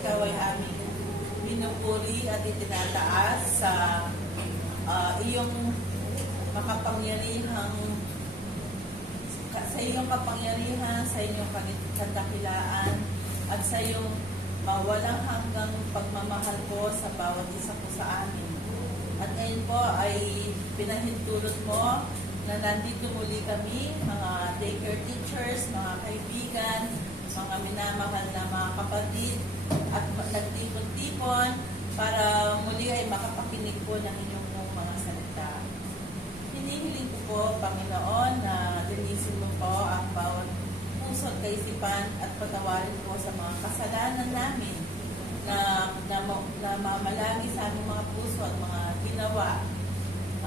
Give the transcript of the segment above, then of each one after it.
ikaw ay aming pinupuri at itinataas sa iyong makapangyarihang sa inyong kadakilaan at sa iyong walang hanggang pagmamahal po sa bawat isa po sa amin. At ngayon po ay pinahintulot mo na nandito muli kami, mga daycare teachers, mga kaibigan, mga minamahal na mga kapatid, at nagtipon-tipon para muli ay makapakinig po ng inyong mga salita. Hinihiling ko po, Panginoon, na linisin mo po ang bawat puso at kaisipan at patawarin po sa mga kasalanan namin na mamalagi sa aming mga puso at mga ginawa.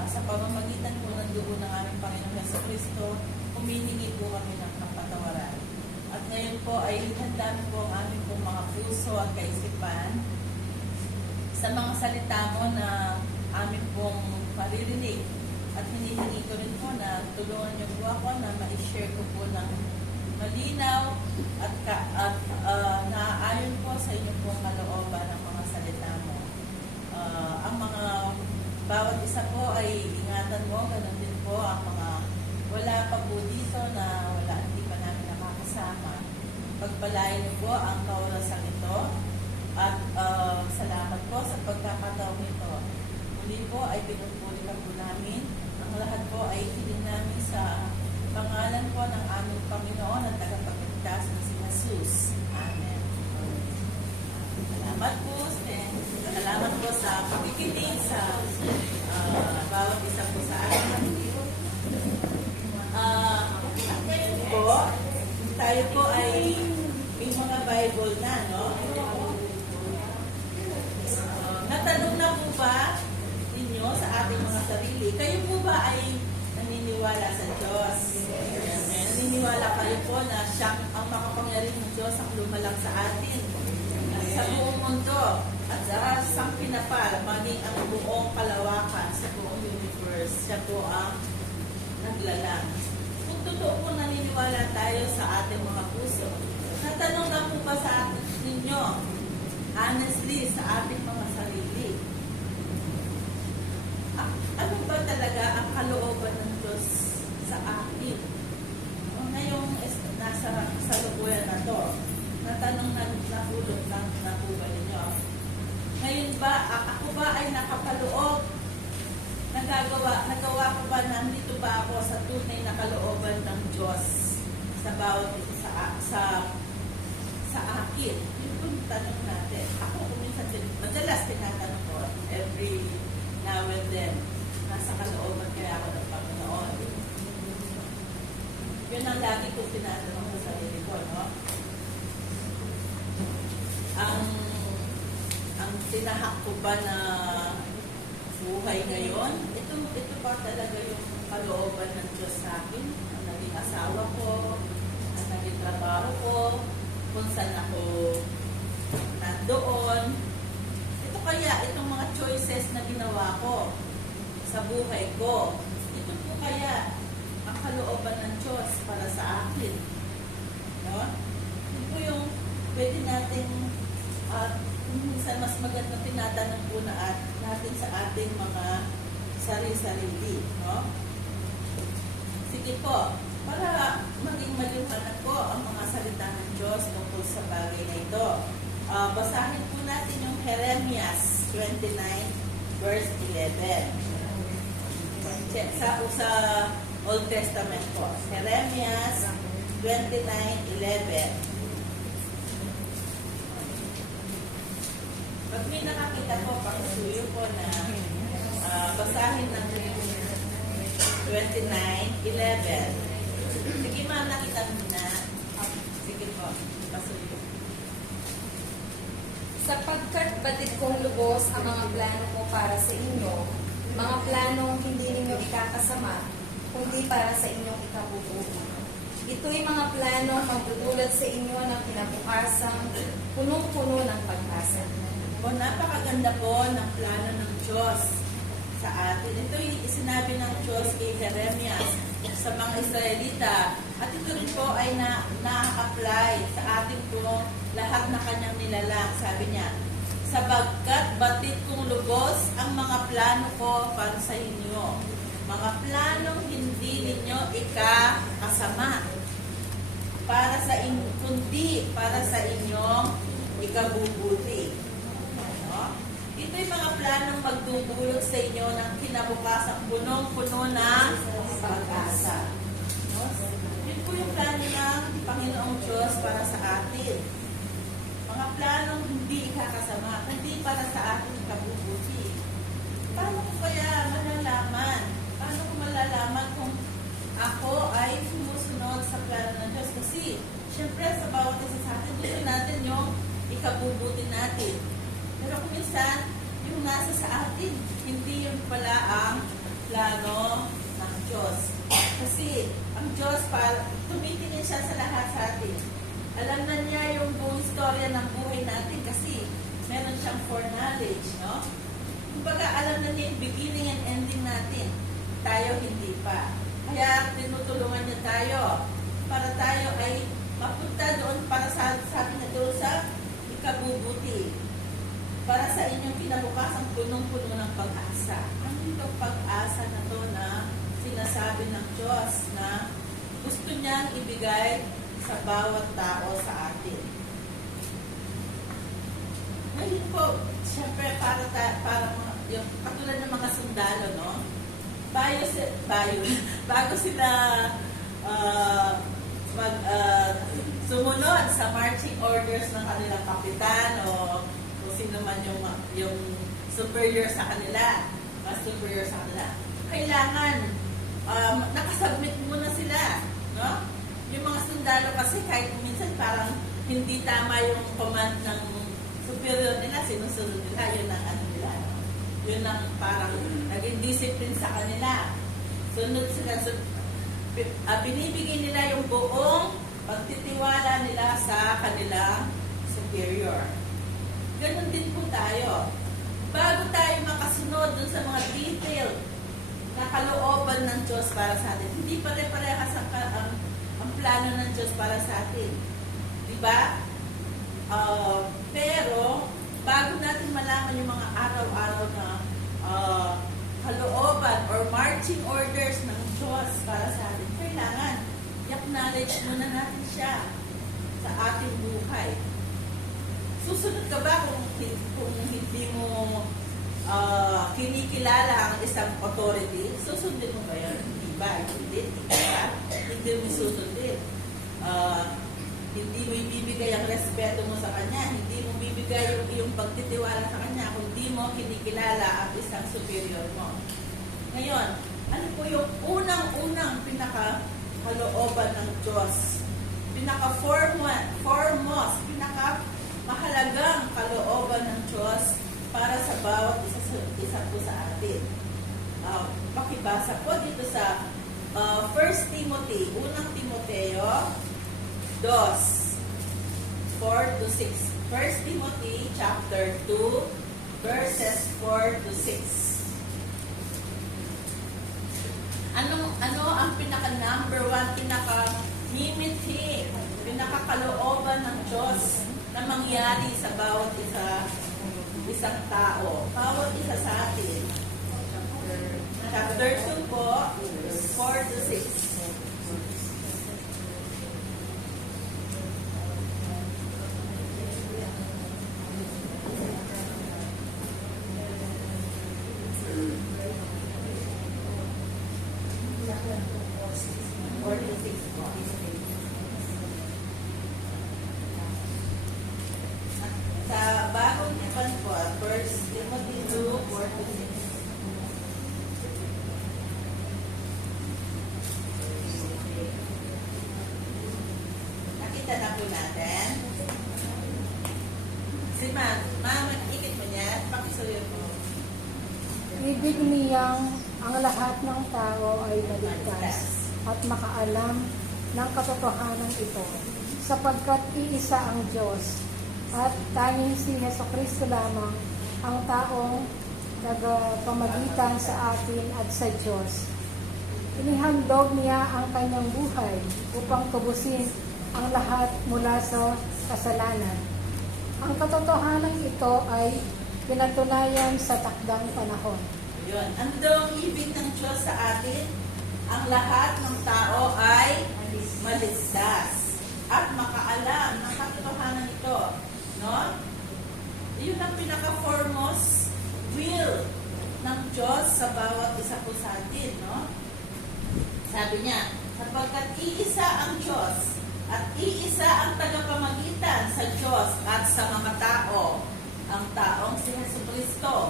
Sa pamamagitan po ng dugo ng aming Panginoon Jesucristo, humihingi po kami ng kapatawaran. At ngayon po ay handa po ang aming po mga puso at kaisipan sa mga salita mo na aming pong maririnig. At hinihingi ko rin po na tulungan niyo po ako na ma-share ko po ng malinaw at naaayon po sa inyong pong kalooban ng mga salita mo. Ang mga bawat isa po ay ingatan mo, ganun din po ang mga wala pa po dito na hindi pa namin nakakasama. Pagpalain niyo po ang kaorasang ito at salamat po sa pagkakataong ito. Muli po ay pinupuli ka po namin. Ang lahat po ay hiling namin sa pangalan po ng aming Panginoon at tagapagligtas na si Jesus. Amen. Salamat po. Salamat po sa pakikinig sa bawat isa po sa atin. At ngayon po, tayo po ay may mga Bible na, no? Natanong na po ba ninyo sa ating mga sarili, kayo po ba ay naniniwala sa Diyos? Naniniwala kayo po na siya ang makapangyarihang Diyos ang lumalang sa atin sa buong mundo at sa sang pinapal, maging ang buong kalawakan sa buong universe. Siya po ang naglalang. Kung totoo po naniniwala tayo sa ating mga puso, natanong na po ba sa atin ninyo, honestly, sa ating mga sarili, ano ba talaga ang kalooban ng Diyos sa akin? Ngayong nasa kasalukuyan na to, natanong na nahulog na po ba ninyo? Ngayon ba, ako ba ay nakapaloob? Nagawa ko ba, nandito ba ako sa tunay na kalooban ng Diyos sa bawat isa sa akin? Yun po yung tanong natin. Ako kuminsan madalas tinatanong ko every now and then, nasa kalooban kaya ako ng Panginoon. Yun ang lagi ko tinatanong sa sarili ko, no? Ang tinahak ko ba na buhay ngayon, ito pa talaga yung kalooban ng Diyos sa akin, ang naging asawa ko, ang naging trabaho ko, kung saan ako nandoon. Ito kaya, itong mga choices na ginawa ko sa buhay ko, ito po kaya ang kalooban ng Diyos para sa akin. No? Ito po yung pwede natin minsan mas maganda tinatanong po natin sa ating mga sarili-sarili. No? Sige po, para maging maliwanag po ang mga salita ng Diyos tungkol sa bagay na ito. Basahin po natin yung Jeremias 29 verse 11. Sa Old Testament po. Jeremias 29:11. Pag may nakakita po, pakisuyo po na basahin ng 29:11. Sige ma'am, nakita mo na. Sige po, pasuyo. Sapagkat batid kong lubos ang mga plano ko para sa inyo, mga planong hindi ninyo ikakasama, kundi para sa inyong ikabubuti. Ito'y mga planong magdudulot sa inyo ng kinabukasan, punong-puno ng pag-asa. O, napakaganda po ng plano ng Diyos sa atin. Ito'y sinabi ng Diyos kay Jeremias sa mga Israelita. At ito rin po ay na-apply sa ating po lahat na kanyang nilalang. Sabi niya, sapagkat batid kong lubos ang mga plano ko para sa inyo. Mga planong hindi ninyo ikakasama para sa kundi para sa inyong ikabubuti. Ano? Ito'y mga planong magdudulot sa inyo ng kinabukasang punong-puno ng pag-asa. No? Yun po yung plano ng Panginoong Diyos para sa atin. Mga planong hindi ikakasama, hindi para sa ating ikabubuti. Paano ko kaya malalaman? Paano ko malalaman kung ako ay sumusunod sa plano ng Diyos? Kasi, syempre, sa bawat isa sa atin, gusto natin yung ikabubuti natin. Pero kung minsan, yung nasa sa atin, hindi yun pala ang plano ng Diyos. Kasi, ang Diyos, tumitingin siya sa lahat sa atin. Alam na niya yung buong istorya ng buhay natin kasi meron siyang foreknowledge, no? Kumbaga, alam na niya yung beginning and ending natin. Tayo hindi pa. Kaya tinutulungan niya tayo para tayo ay mapunta doon para sabi niya doon sa ikabubuti. Para sa inyong kinabukasan punong-puno ng pag-asa. Ano yung pag-asa na to na sinasabi ng Diyos na gusto niyang ibigay sa bawat tao sa atin? Ngayon po, siyempre para yung katulad ng mga sundalo, no? Bago sila sumunod sa marching orders ng kanilang kapitan o kung sino man yung superior sa kanila, mas superior sa kanila, kailangan nakasubmit muna sila, no? Yung mga sundalo kasi kahit minsan parang hindi tama yung command ng superior nila, sinusunod nila, yun ang ano nila, no? Yun ang parang naging discipline sa kanila. Sunod sila, binibigyan nila yung buong pagtitiwala nila sa kanilang superior. Ganon din po tayo. Bago tayo makasunod dun sa mga detail na kalooban ng Diyos para sa atin, hindi pare-parehas ang plano ng Diyos para sa atin. Diba? Pero, bago natin malaman yung mga araw-araw na kalooban or marching orders ng Diyos para sa atin, kailangan i-acknowledge muna natin siya sa ating buhay. Susunod ka ba kung hindi mo kinikilala ang isang authority? Susundin mo ba yun? Hindi ba? Hindi mo susundin. Hindi mo ibibigay ang respeto mo sa kanya, hindi mo bibigay yung iyong pagtitiwala sa kanya kung hindi mo kinikilala ang isang superior mo. Ngayon, ano po yung unang-unang pinaka-kalooban ng Diyos? Pinaka-foremost, pinaka-mahalagang kalooban ng Diyos para sa bawat isa po sa atin. Pakibasa po dito sa 1 Timothy, unang Timoteo 2, 4-6. 1 Timothy chapter 2, verses 4-6. Ano ang pinaka-number 1, pinaka-himithi, pinaka-kalooban ng Diyos na mangyari sa bawat isang tao, bawat isa sa atin? Chapter 2 po, 4-6. Sa bagong tipan po, 1 Timothy 2, 4-6. Nakita na po natin. Si Ma'am, ikit mo niya, pakisuyo mo. Ibig niyang ang lahat ng tao ay maligtas at makaalam ng katotohanan ito, sapagkat iisa ang Diyos at tanging si Jesucristo lamang ang taong nagpamagitan sa atin at sa Diyos. Inihandog niya ang kanyang buhay upang tubusin ang lahat mula sa kasalanan. Ang katotohanan ito ay pinatunayan sa takdang panahon. Yun. Andong ibig ng Diyos sa atin, ang lahat ng tao ay maligtas at makaalam ng katotohanan ito. No? Yun ang pinaka-foremost will ng Diyos sa bawat isa po sa atin. No? Sabi niya, sapagkat iisa ang Diyos at iisa ang tagapamagitan sa Diyos at sa mga tao, ang taong si Jesucristo.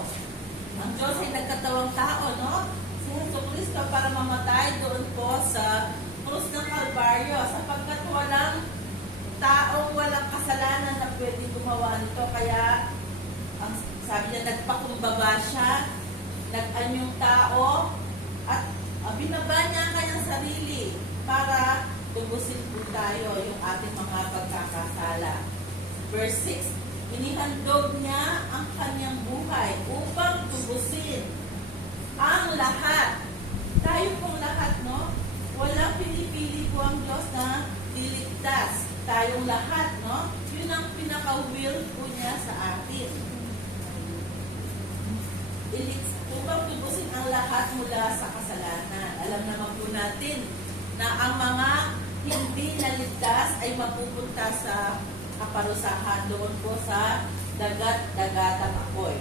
Ang Diyos ay nagkatawang tao, no? Si Jesucristo para mamatay doon po sa krus ng Kalbaryo sapagkat walang taong walang kasalanan na pwede gumawa nito. Kaya, ang sabi niya, nagpakumbaba siya, nag-anyong tao, at binaba niya ang kanyang sarili para tubusin po tayo yung ating mga pagkakasala. Verse 6, inihandog niya ang kanyang buhay upang tubusin ang lahat. Tayo pong lahat, no? Walang pinipili po ang Diyos na iligtas. Tayong lahat, no? Yun ang pinaka-will po niya sa atin. Upang tubusin ang lahat mula sa kasalanan. Alam naman po natin na ang mga hindi naligtas ay mapupunta sa kaparusahan doon po sa dagat-dagatang apoy.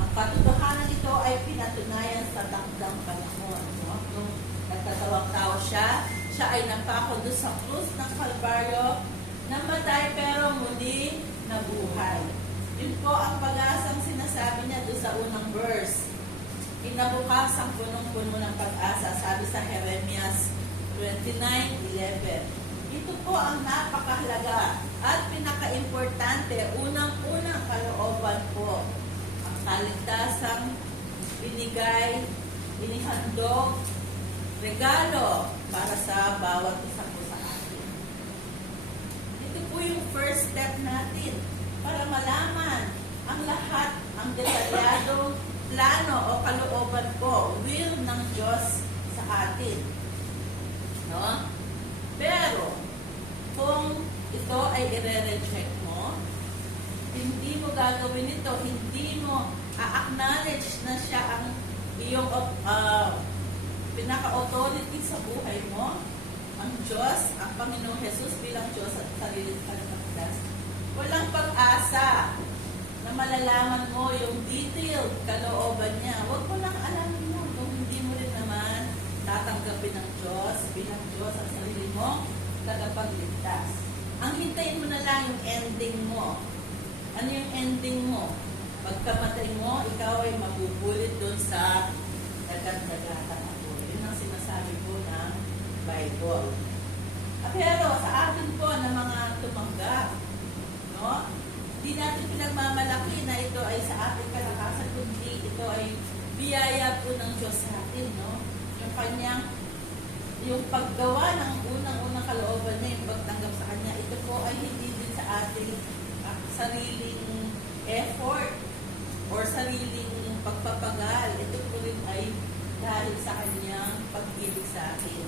Ang katotohanan nito ay pinatunayan sa takdang panahon. No? Nung nagtatawang tao siya ay napako doon sa krus ng Kalbaryo, namatay pero muli nabuhay. Yun po ang pag-asang sinasabi niya doon sa unang verse. Kinabukas ang punong-puno ng pag-asa, sabi sa Jeremias 29:11. Ito po ang napakahalaga at pinaka-importante, unang-unang kalooban po. Ang kaligtasang binigay, inihandog, regalo para sa bawat isa po sa atin. Ito po yung first step natin para malaman ang lahat, ang detalyadong plano o kalooban po, will ng Diyos sa atin. No? Pero, kung ito ay i-reject mo, hindi mo gagawin ito, hindi mo a-acknowledge na siya ang iyong pinaka-authority sa buhay mo, ang Diyos, ang Panginoong Jesus bilang Diyos at sarili ka ng pagkas. Walang pag-asa na malalaman mo yung detailed kalooban niya. Huwag mo lang alamin mo kung hindi mo rin naman tatanggapin ng Diyos bilang Diyos at sarili mo tagapagligtas. Ang hintayin mo na lang yung ending mo. Ano yung ending mo? Pagkamatay mo, ikaw ay mabubulit doon sa dagat-dagatan ako. Yun ang sinasabi po ng Bible. Pero sa atin po na mga tumanggap, no? Hindi natin pinagmamalaki na ito ay sa ating kalakasan, kundi ito ay biyaya po ng Diyos sa atin, no? Yung kanyang, yung paggawa ng unang-unang kalooban niya, yung pagtanggap sa kanya, ito po ay hindi din sa ating sariling effort or sariling pagpapagal. Ito po rin ay dahil sa kanyang pag-ibig sa atin.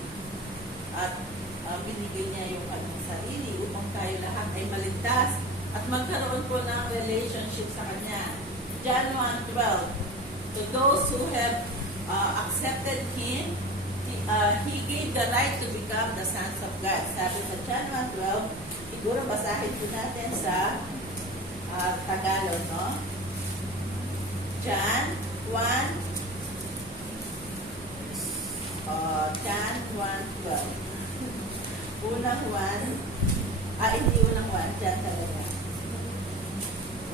At binigay niya yung kanyang sarili upang tayo lahat ay maligtas at magkaroon po ng relationship sa kanya. John 1:12, to those who have accepted Him, He gave the right to become the sons of God. Sabi sa John 1:12, siguro basahin po natin sa Tagalog, no? John 1, John 1:12. Unang 1, hindi unang 1, John talaga.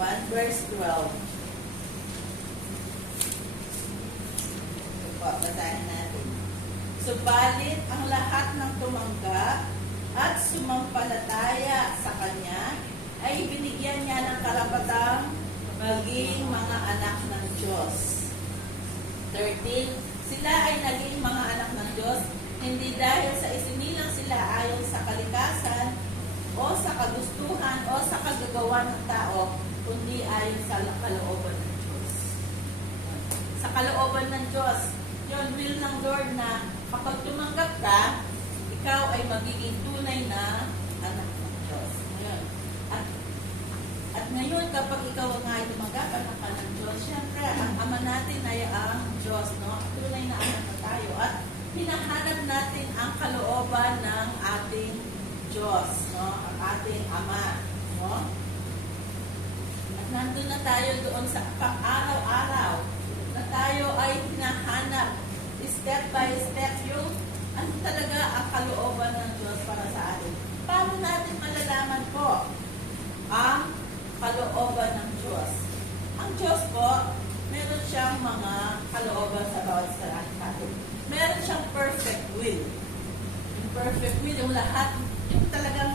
1 verse 12. Ito po, basahin natin. Subalit ang lahat ng tumanggap at sumampalataya sa Kanya ay binigyan niya ng karapatang maging mga anak ng Diyos. 13. Sila ay naging mga anak ng Diyos hindi dahil sa isinilang sila ayon sa kalikasan o sa kagustuhan o sa kagagawa ng tao, kundi ayon sa kalooban ng Diyos. Sa kalooban ng Diyos, yun will ng Lord na kapag tumanggap ka, ikaw ay magiging tunay na anak kapag ikaw nga ay lumagapan ka ng Diyos, syempre, ang Ama natin ay ang Diyos, no? Tunay na anak na tayo. At hinahanap natin ang kalooban ng ating Diyos, no? Ang ating Ama, no? At nandun na tayo doon sa pang-araw-araw na tayo ay hinahanap step by step yung ano talaga ang kalooban ng Diyos para sa atin. Paano natin malalaman po ang kalooban ng Diyos? Ang Diyos po, meron siyang mga kalooban sa bawat isa natin. Meron siyang perfect will. Yung perfect will, yung lahat, yung talagang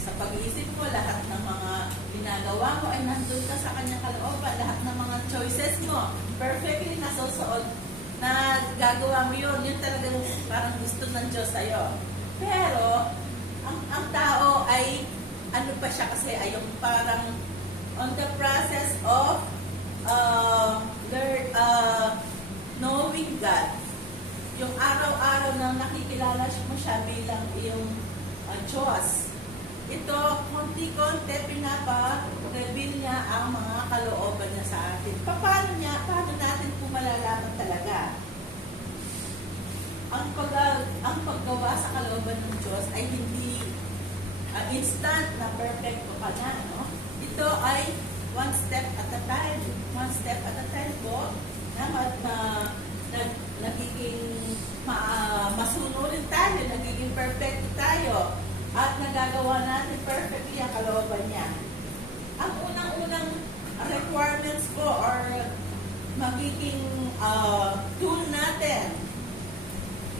sa pag-iisip mo, lahat ng mga ginagawa mo ay nandun ka sa kanyang kalooban. Lahat ng mga choices mo, perfectly nasusuot na gagawa mo yun. Yun talagang parang gusto ng Diyos sa'yo. Pero, ang tao ay, ano pa siya kasi, ay yung parang on the process of knowing God. Yung araw-araw na nakikilala mo siya bilang iyong Diyos. Ito, konti-konti pinapa-reveal niya ang mga kalooban niya sa atin. Paano natin po malalaman talaga? Ang paggawa sa kalooban ng Diyos ay hindi instant na perfecto ka na, no? Ito ay one step at a time. One step at a time po, nagiging masunurin tayo, nagiging perfecto tayo, at nagagawa natin perfectly ang kalooban niya. Ang unang-unang requirements po or magiging tool natin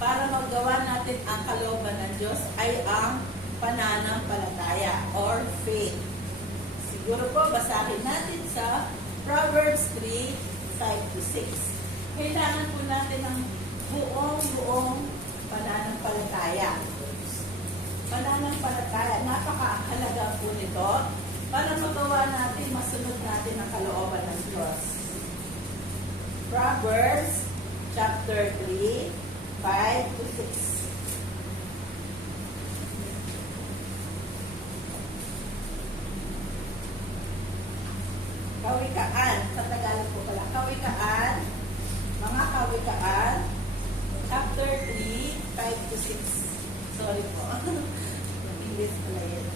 para magawa natin ang kalooban ng Diyos ay ang pananampalataya or faith. Siguro po, basahin natin sa Proverbs 3:5-6. Kailangan po natin ng buong pananampalataya. Pananampalataya, napakahalaga po nito para magawa natin, masunod natin ang kalooban ng Diyos. Proverbs chapter 3:5-6. Kawikaan, sa Tagalog po pala. Kawikaan, mga kawikaan, chapter 3:5-6. Sorry po. English pala yun.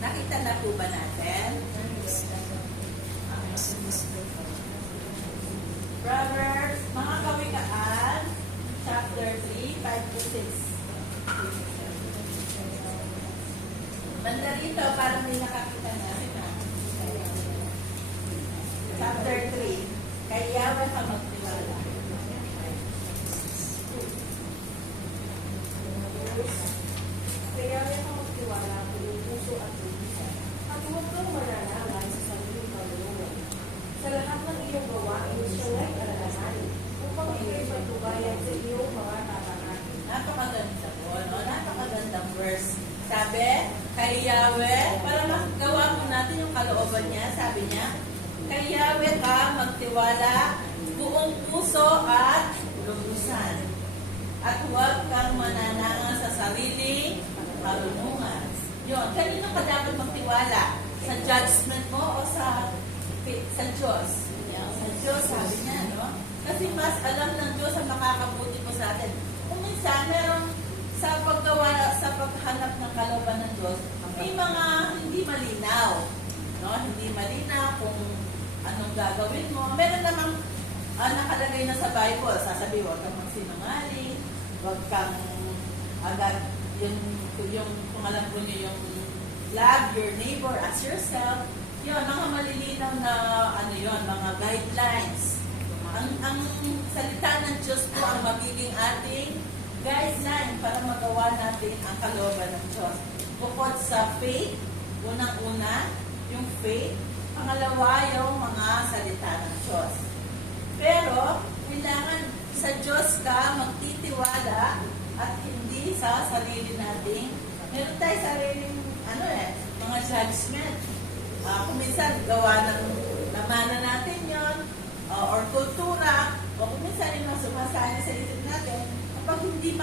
Nakita na po ba natin? Proverbs, mga kawikaan, chapter 3:5-6. Banda rito, parang may nakakita na. Chapter 3. Kay Yahweh ka magtiwala. Kay Yahweh ka magtiwala kung yung puso at puso. At huwag kang mananaman sa sariling kaluluwa. Sa lahat ng iyong gawain, siya ngay alalahanin upang iyong pagtubayan sa iyong mga tatanganin. Napakaganda po, no? Napakagandang verse. Sabi, kay Yahweh, para magawa mo natin yung kalooban niya, sabi niya, kay Yahweh ka magtiwala buong puso at lubusan. At huwag kang manananga sa sariling karunungan. Yun, kanino ka dapat magtiwala? Sa judgment mo o sa Diyos? Sa Diyos, sabi niya, no? Kasi mas alam ng Diyos ang makakabuti mo sa atin. Kung minsan, meron sa paggawa, sa paghanap ng kalooban ng Diyos, may mga hindi malinaw. No? Hindi malinaw kung anong gagawin mo. Meron namang nakalagay na sa Bible, sasabi, huwag kang magsinungaling, huwag kang agad, yung kung alam po niyo yung love your neighbor as yourself, yun, mga malilinaw na mga guidelines. Ang salita ng Diyos po ang magiging ating guideline para magawa natin ang kalooban ng Diyos. Bukod sa faith, unang-una, yung faith, pangalawa, yung mga salita ng Diyos. Pero, kailangan sa Diyos ka magtitiwala at hindi sa sarili nating, meron tayo sariling, mga judgment. Kung minsan, gawa ng namana natin yon or kultura, o kung minsan yung nasa hindi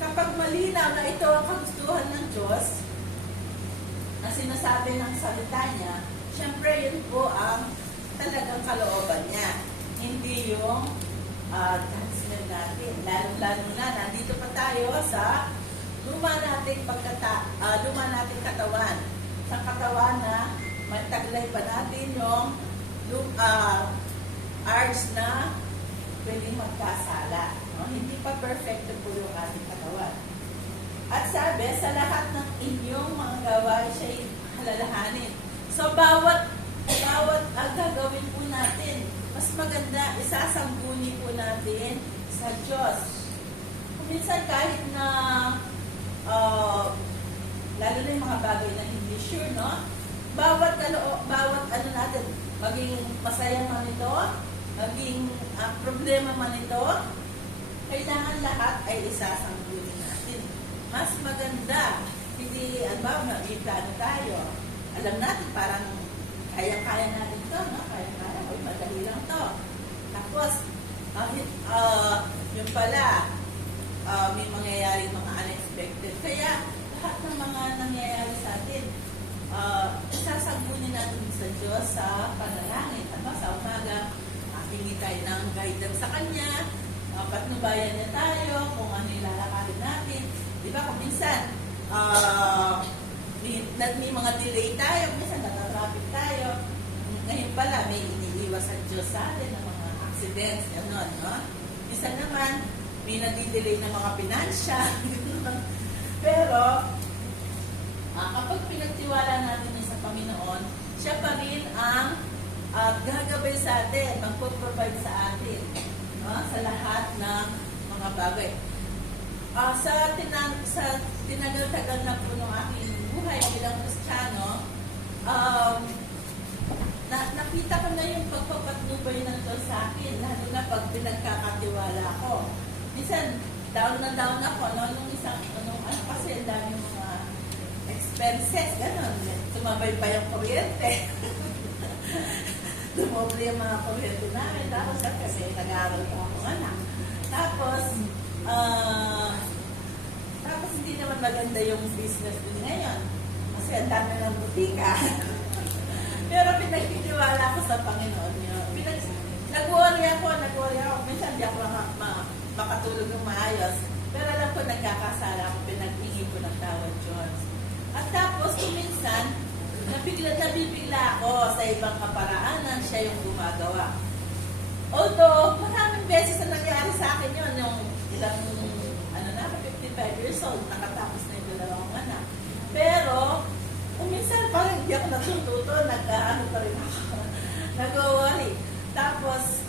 kapag malinaw na ito ang kagustuhan ng Diyos, na sinasabi ng salita niya, syempre yun po ang talagang kalooban niya. Hindi yung gospel natin. Lalo na, nandito pa tayo sa luma nating katawan. Sa katawan na magtaglay pa natin yung hours na pwedeng magkasala. No? Hindi pa perfecto po yung ating katawan. At sabi, sa lahat ng inyong mga gawain siya'y halalahanin. So, bawat gagawin po natin, mas maganda, isasangguni po natin sa Diyos. Kung minsan kahit na, lalo na yung mga bagay na hindi sure, no? Bawat ano natin, maging masaya man ito, maging problema man ito, kailangan lahat ay isasangguni natin. Mas maganda, hindi, may plano tayo. Alam natin, parang kaya-kaya natin ito, no? Kaya-kaya, madali lang ito. Tapos, yun pala, may mangyayari mga unexpected. Kaya, lahat ng mga nangyayari sa atin, isasangguni natin sa Diyos sa panalangin. Sa umaga, hingi tayo ng guidance sa Kanya, patnubayan niya tayo, kung ano yung lalakarin natin. Di ba, kung minsan, may mga delay tayo, minsan natatraffic tayo. Ngayon pala, may iniiwas sa Diyos sa atin ng mga accidents, gano'n, no? Minsan naman, may nadidelay ng mga pinansya. Pero, kapag pinagtiwala natin sa Panginoon, siya pa rin ang gagabay sa atin, magpo-provide sa atin, no? Sa lahat ng mga bagay. Sa tinagal-tagal na po ng aking buhay bilang Kristiyano, nakita ko na yung pagpapatnubay ng Diyos sa akin, lalo na pag pinagkakatiwala ko. Minsan, down na down ako, no? Kasi ang dami mga expenses, gano'n. Tumabay pa yung kuryente. Dumoble yung mga kuryente namin. Tapos kasi nag-aaral ko akong anak. Tapos hindi naman maganda yung business din ngayon. Kasi ang dami ng butika. Pero pinagtitiwala ko sa Panginoon yun. Nag-worry ako. Minsan di ako makatulog ng maayos. Pero alam ko nagkakasala ako. Pinaghingi ko ng tawad Diyos. At tapos, minsan, nabibigla ako sa ibang kaparaanan. Siya yung gumagawa. Although, maraming beses na nangyari sa akin yun. Yung ilang, 55 years old, nakatapos na yung dalawang anak. Pero, minsan parang hindi ako natututo, nag-ano pa rin ako, nag-worry. Tapos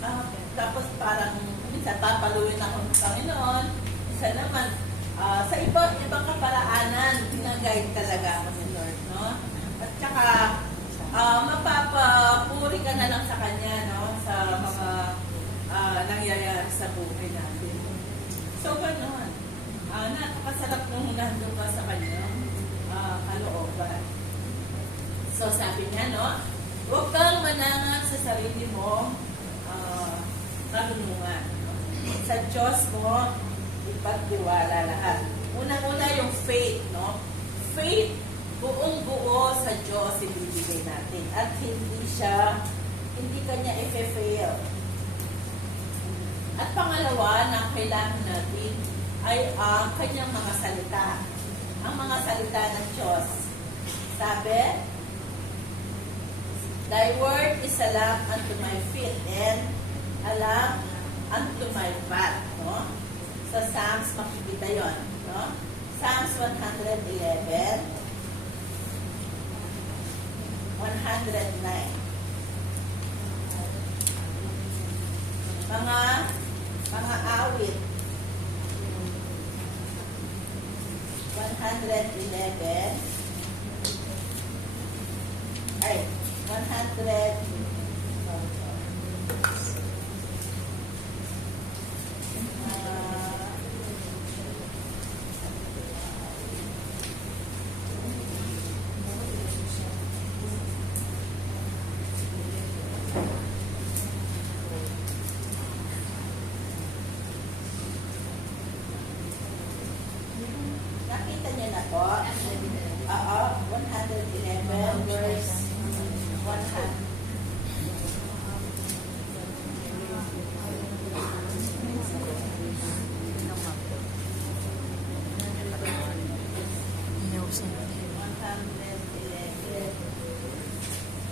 parang, minsan papaluin ako ng Panginoon. Isa naman, sa ibang kaparaanan, ginaguide talaga ako ni Lord, no? At saka, mapapapuri ka na lang sa Kanya, no? Sa mga nangyayari sa buhay natin. So, gano'n. Nakakasarap nung nandun ka sa Kanyang kalooban. So, sabi niya, no? Huwag kang manangan sa sarili mo karunungan. Sa Diyos mo, ipagtiwala lahat. Unang-una yung faith, no? Faith, buong-buo sa Diyos ibibigay natin. At hindi Kanya i-fail. At pangalawa na kailangan natin ay ang Kanyang mga salita. Ang mga salita ng Diyos. Sabi, Thy word is a lamp unto my feet and a lamp unto my path. No? Sa Psalms, makikita yon, no? Psalms 111, 109. Mga awit. 111. Ay, 100.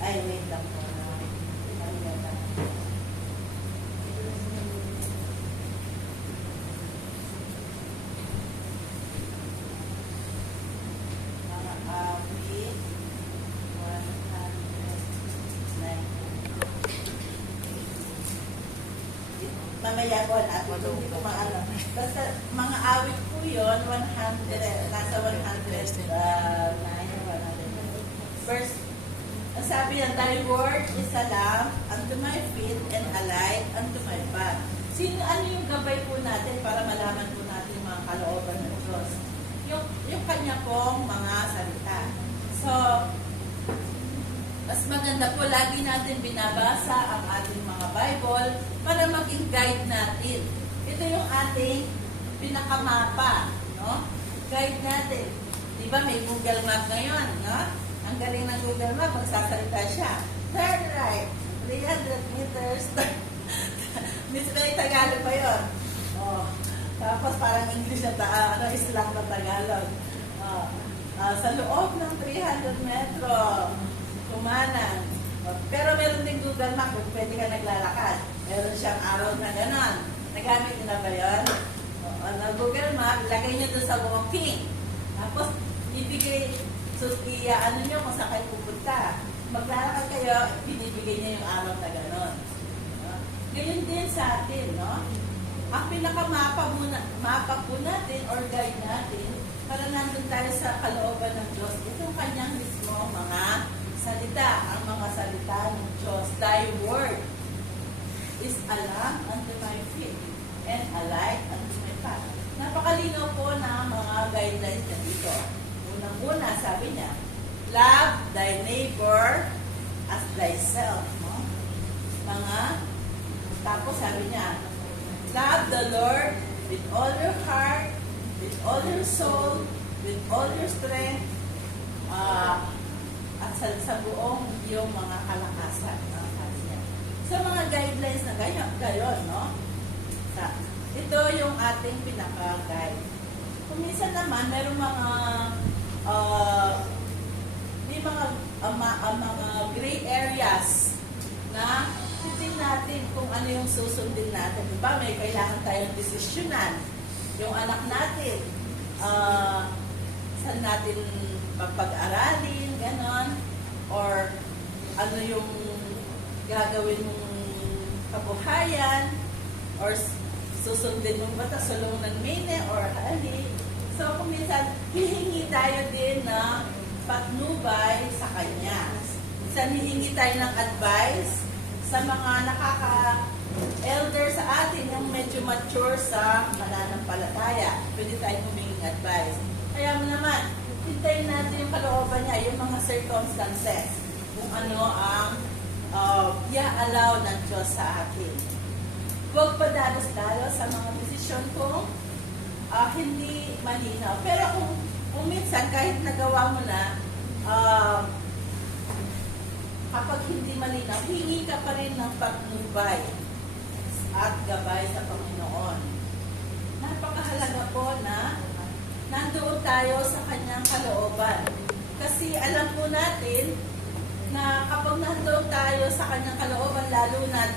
Ay, wait lang po. Mga awit, 190. Mamaya ko at hindi ko maano. Basta mga awit po yun, 100, nasa 109, 100. First, ang sabi ng thy word is a lamp unto my feet and a light unto my path. Ano yung gabay po natin para malaman po natin yung mga kalooban ng Diyos? Yung kanya pong mga salita. So, mas maganda po lagi natin binabasa ang ating mga Bible para maging guide natin. Ito yung ating pinakamapa, no? Guide natin. Di ba may Google Map ngayon, no? Ang galing ng Google Map, magsasalita siya. Turn right, 300 meters. Miss May, Tagalog pa yun. Oh. Tapos parang English na Islam na Tagalog. Sa loob ng 300 metro, kumanan. Pero meron din Google Map, kung pwede ka naglalakad. Meron siyang arrow na gano'n. Nagamit nyo na ba yun? Google Map, ilagay nyo doon sa walking. Tapos, ano nyo kung saan kayo pupunta. Maglalakad kayo, binibigay niya yung araw na gano'n. Ganyan din sa atin, no? Ang pinakamapa po natin or guide natin para nandun tayo sa kalooban ng Diyos. Itong kanyang mismo mga salita. Ang mga salita ng Diyos. Thy word is a lamp unto my feet and a light unto my path. Napakalinaw po na mga guidelines na dito. Unang-una, sabi niya, love thy neighbor as thyself. No? Tapos sabi niya, love the Lord with all your heart, with all your soul, with all your strength, at sa buong iyong mga kalakasan. Sa mga guidelines na gayon, no? Ito yung ating pinaka-guide. Kung minsan naman, merong mga gray areas na titin natin kung ano yung susundin natin. Diba? May kailangan tayong desisyonan. Yung anak natin, saan natin papag-aralin, ganon, or ano yung gagawin mong kabuhayan, or susundin mong bata, sulong ng mine, or hali. So, kung minsan, hihingi tayo din ng patnubay sa Kanya. Minsan, hihingi tayo ng advice sa mga nakaka-elder sa atin, yung medyo mature sa mananampalataya. Pwede tayong huminging advice. Kaya mo naman, hintayin natin yung kalooban niya, yung mga circumstances, kung ano ang i-allow ng Diyos sa atin. Huwag padalos-dalos sa mga desisyon kung hindi malinaw. Pero kung minsan, kahit nagawa mo na, kapag hindi malinaw, hingi ka pa rin ng patnubay at gabay sa Panginoon. Napakahalaga po na nandoon tayo sa Kanyang kalooban. Kasi alam po natin na kapag nandoon tayo sa Kanyang kalooban, lalo na